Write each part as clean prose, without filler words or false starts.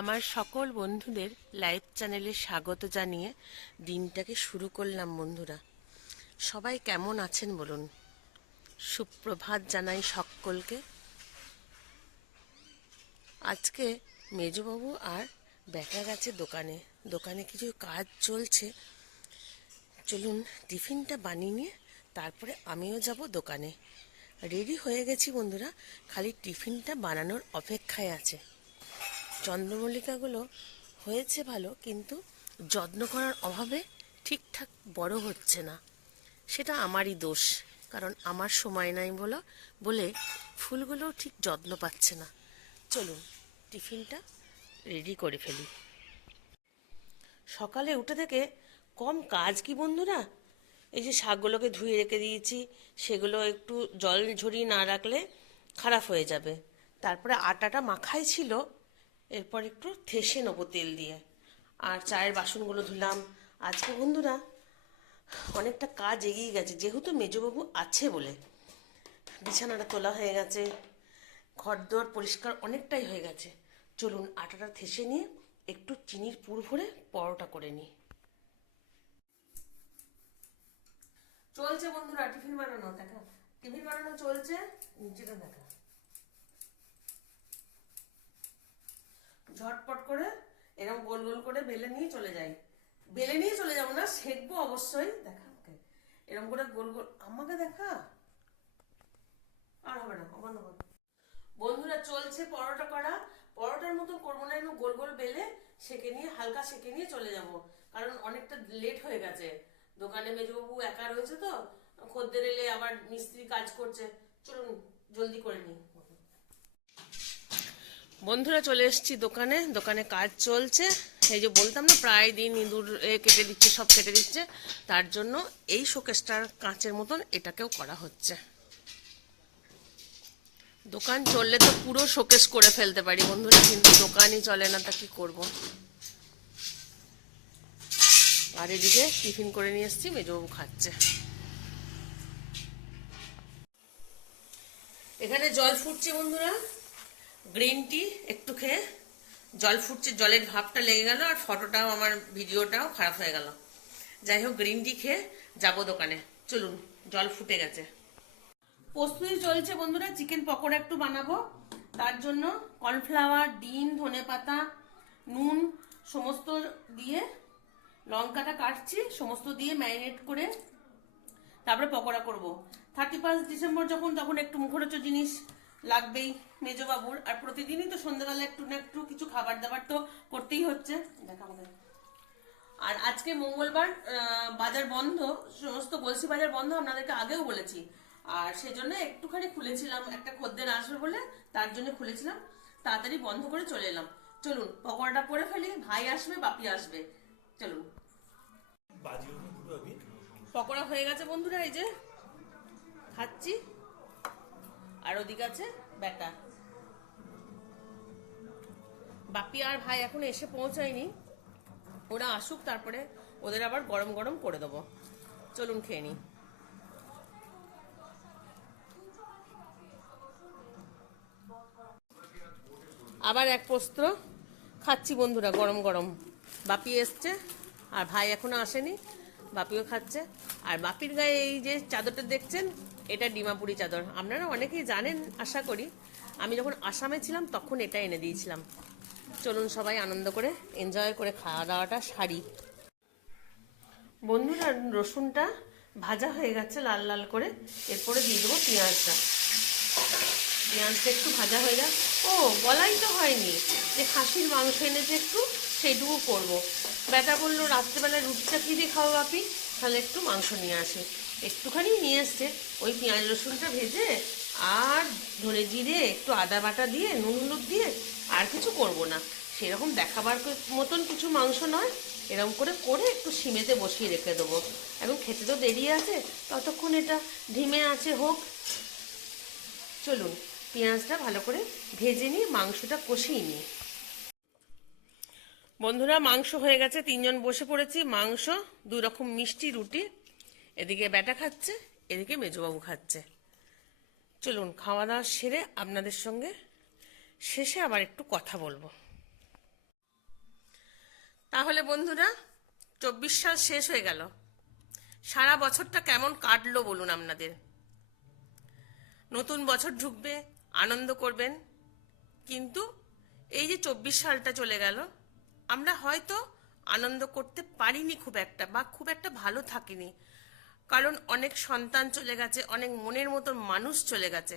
আমার সকল বন্ধুদের লাইভ চ্যানেলে স্বাগত জানিয়ে দিনটাকে শুরু করলাম। বন্ধুরা সবাই কেমন আছেন বলুন? সুপ্রভাত জানাই সকলকে। আজকে মেজবাবু আর বেটা গেছে দোকানে। দোকানে কিছু কাজ চলছে। চলুন টিফিনটা বানিয়ে নিয়ে তারপরে আমিও যাব দোকানে। রেডি হয়ে গেছি বন্ধুরা, খালি টিফিনটা বানানোর অপেক্ষায় আছে। চন্দ্রমল্লিকাগুলো হয়েছে ভালো, কিন্তু যত্ন করার অভাবে ঠিকঠাক বড় হচ্ছে না। সেটা আমারই দোষ, কারণ আমার সময় নাই বলে ফুলগুলো ঠিক যত্ন পাচ্ছে না। চলুন টিফিনটা রেডি করে ফেলি। সকালে উঠে থেকে কম কাজ কি বন্ধুরা? এই যে শাকগুলোকে ধুয়ে রেখে দিয়েছি, সেগুলো একটু জল ঝরিয়ে না রাখলে খারাপ হয়ে যাবে। তারপরে আটাটা মাখাই ছিল, এরপর একটু থেসে নেবো তেল দিয়ে। আর চায়ের বাসনগুলো ধুলাম। আজকে বন্ধুরা অনেকটা কাজ এগিয়ে গেছে, যেহেতু মেজবাবু আছে বলে। বিছানাটা তোলা হয়ে গেছে, ঘর দোর পরিষ্কার অনেকটাই হয়ে গেছে। চলুন আটাটা থেসে নিয়ে একটু চিনির পুর ভরে পরোটা করে নিই। চলছে বন্ধুরা টিফিন বানানো, দেখা টিফিন বানানো চলছে। যেটা দেখা ঝটপট করে এরকম গোল গোল করে বেলে নিয়ে চলে যাই। বেলে নিয়ে চলে যাবো না, সেঁকবো অবশ্যই। দেখা আমাকে এরকম করে গোল গোল, আমাকে দেখা। আর হবে না, কমানো হবে। বন্ধুরা চলছে পরোটা করা। পরোটার মতন করবো না, একটু গোল গোল বেলে সেঁকে নিয়ে, হালকা সেঁকে নিয়ে চলে যাব। কারণ অনেকটা লেট হয়ে গেছে। দোকানে মেজবাবু একা রয়েছে তো, খদ্দের এলে আবার মিস্ত্রি কাজ করছে। চলুন জলদি করে নিই। বন্ধুরা চলে এসেছি দোকানে। দোকানে কাজ চলছে। এই যে বলতাম না, প্রায় দিন ইঁদুর কেটে দিচ্ছে, সব কেটে দিচ্ছে। তার জন্য এই শোকেসটার কাঁচের মতন এটাকেও করা হচ্ছে। দোকান চললে তো পুরো শোকেস করে ফেলতে পারি বন্ধুরা, কিন্তু দোকানই চলে না, তা কি করব। আর এদিকে টিফিন করে নিয়ে এসেছি, মেজবাবু খাচ্ছে। এখানে জল ফুটছে বন্ধুরা, গ্রিন টি একটু খেয়ে জল ফুটছে, জলের ভাবটা লেগে গেল, আর ফটোটাও আমার ভিডিওটাও খারাপ হয়ে গেল। যাই হোক, গ্রিন টি খেয়ে যাবো দোকানে। চলুন, জল ফুটে গেছে। প্রস্তুতি চলছে বন্ধুরা, চিকেন পকোড়া একটু বানাবো। তার জন্য কর্নফ্লাওয়ার, ডিম, ধনেপাতা, নুন সমস্ত দিয়ে, লঙ্কাটা কাটছি সমস্ত দিয়ে ম্যারিনেট করে তারপরে পকোড়া করব। 31 ডিসেম্বর যখন, তখন একটু মুখরোচক জিনিস লাগবেই মেজবাবুর। আর প্রতিদিনই তো সন্ধ্যাবেলা একটু না একটু কিছু খাবার দাবার তো করতেই হচ্ছে। দেখা আমাদের। আর আজকে মঙ্গলবার, বাজার বন্ধ, সমস্ত গলসি বাজার বন্ধ, আপনাদেরকে আগেও বলেছি। আর সেজন্য একটুখানি খুলেছিলাম, একটা খদ্দের আসবে বলে, তার জন্য খুলেছিলাম। তাড়াতাড়ি বন্ধ করে চলে এলাম। চলুন পকোড়াটা করে ফেলি, ভাই আসবে, বাপি আসবে। চলুন। পকোড়া হয়ে গেছে বন্ধুরা, এই যে খাচ্ছি। আর ওদিকে আছে বেটা। বাপি আর ভাই এখন এসে পৌঁছায়নি, ওরা আসুক, তারপরে ওদের আবার গরম গরম করে দেবো। চলুন খেয়ে নিই। আবার এক পোস্ত খাচ্ছি বন্ধুরা, গরম গরম। বাপি এসছে আর ভাই এখনো আসেনি, বাপিও খাচ্ছে। আর বাপির গায়ে এই যে চাদরটা দেখছেন, এটা ডিমাপুরি চাদর। আপনারা অনেকেই জানেন আশা করি, আমি যখন আসামে ছিলাম তখন এটা এনে দিয়েছিলাম। চলুন সবাই আনন্দ করে এনজয় করে খাওয়া দাওয়াটা সারি। বন্ধুরা রসুনটা ভাজা হয়ে গেছে লাল লাল করে, এরপরে দিয়ে দেবো পেঁয়াজটা। পেঁয়াজটা একটু ভাজা হয়ে যায়। ও, বলাই তো হয়নি যে খাসির মাংস এনেছে একটু, সেইটুকু করব। বেটা বললো রাত্রেবেলায় রুটিটা কি দিয়ে খাবো বাপি, তাহলে একটু মাংস নিয়ে আসে। একটুখানি নিয়ে এসছে। ওই পেঁয়াজ রসুনটা ভেজে আর ধনে জিরে একটু আদা বাটা দিয়ে নুন হলুদ দিয়ে, আর কিছু করব না। সেরকম দেখাবার মতন কিছু মাংস নয়। এরকম করে করে একটু সিমেতে বসিয়ে রেখে দেবো। এখন খেতে তো দেরি আছে, ততক্ষণ এটা ধিমে আছে হোক। চলুন পেঁয়াজটা ভালো করে ভেজে নিয়ে মাংসটা কষিয়ে নিই। বন্ধুরা মাংস হয়ে গেছে, তিনজন বসে পড়েছি। মাংস, 2 রকম মিষ্টি রুটি, এদিকে বেটা খাচ্ছে, এদিকে মেজবাবু খাচ্ছে। চলুন খাওয়া দাওয়া সেরে আপনাদের সঙ্গে শেষে আবার একটু কথা বলবো। তাহলে বন্ধুরা, 24 সাল শেষ হয়ে গেল। সারা বছরটা কেমন কাটলো বলুন আপনাদের। নতুন বছর ঢুকবে, আনন্দ করবেন, কিন্তু এই যে 24 সালটা চলে গেল, আমরা হয়তো আনন্দ করতে পারিনি খুব একটা, বা খুব একটা ভালো থাকিনি, কারণ অনেক সন্তান চলে গেছে, অনেক মনের মতো মানুষ চলে গেছে।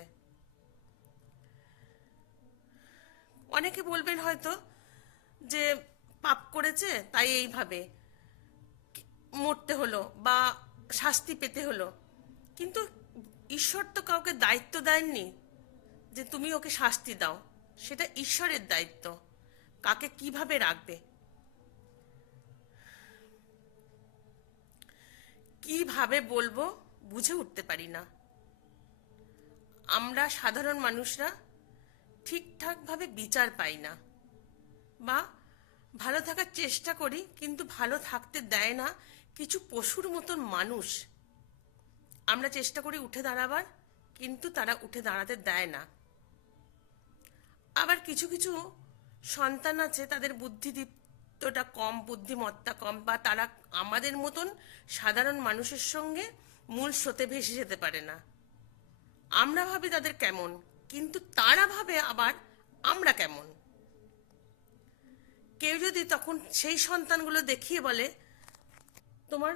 অনেকে বলবেন হয়তো যে পাপ করেছে তাই এইভাবে মরতে হলো বা শাস্তি পেতে হলো, কিন্তু ঈশ্বর তো কাউকে দায়িত্ব দেননি যে তুমি ওকে শাস্তি দাও। সেটা ঈশ্বরের দায়িত্ব, কাকে কিভাবে রাখবে, কিভাবে বলবো বুঝে উঠতে পারি না। আমরা সাধারণ মানুষরা ঠিকঠাকভাবে বিচার পাই না, বা ভালো থাকার চেষ্টা করি কিন্তু ভালো থাকতে দেয় না কিছু পশুর মতন মানুষ। আমরা চেষ্টা করি উঠে দাঁড়াবার, কিন্তু তারা উঠে দাঁড়াতে দেয় না। আবার কিছু কিছু সন্তান আছে, তাদের বুদ্ধিদীপ্তটা কম, বুদ্ধিমত্তা কম, বা তারা আমাদের মতন সাধারণ মানুষের সঙ্গে মূল স্রোতে ভেসে যেতে পারে না। আমরা ভাবি তাদের কেমন, কিন্তু তারা ভাবে আবার আমরা কেমন। কেউ যদি তখন সেই সন্তানগুলো দেখিয়ে বলে তোমার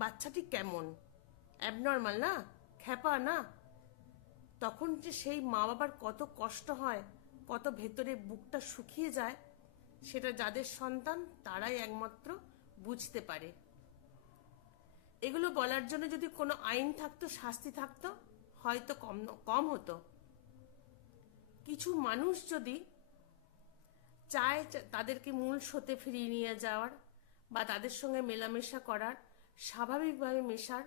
বাচ্চাটি কেমন, অ্যাবনর্মাল না, খ্যাপা না, তখন যে সেই মা বাবার কত কষ্ট হয়, কত ভেতরে বুকটা শুকিয়ে যায়, সেটা যাদের সন্তান তারাই একমাত্র বুঝতে পারে। এগুলো বলার জন্য যদি কোনো আইন থাকতো, শাস্তি থাকতো, হয়তো কম হতো। কিছু মানুষ যদি চায় তাদেরকে মূল স্রোতে ফিরিয়ে নিয়ে যাওয়ার, বা তাদের সঙ্গে মেলামেশা করার, স্বাভাবিকভাবে মেশার,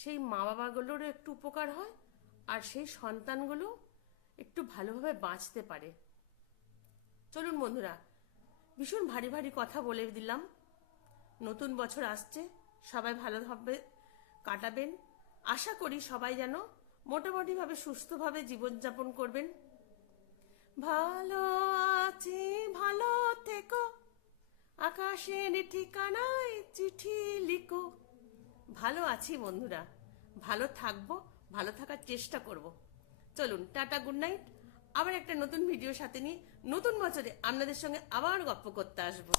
সেই মা বাবাগুলোরও একটু উপকার হয়, আর সেই সন্তানগুলো একটু ভালোভাবে বাঁচতে পারে। চলুন বন্ধুরা, ভীষণ ভারী ভারী কথা বলে দিলাম। নতুন বছর আসছে, সবাই ভালোভাবে কাটাবেন। আশা করি সবাই যেন মোটামুটিভাবে সুস্থভাবে জীবনযাপন করবেন। ভালো আছি, ভালো থেকো, আকাশের ঠিকানায় চিঠি লিখো। ভালো আছি বন্ধুরা, ভালো থাকবো, ভালো থাকার চেষ্টা করব। চলুন, টাটা, গুড নাইট। আবার একটা নতুন ভিডিওর সাথে নিয়ে নতুন বছরে আপনাদের সঙ্গে আবার গল্প করতে আসবো।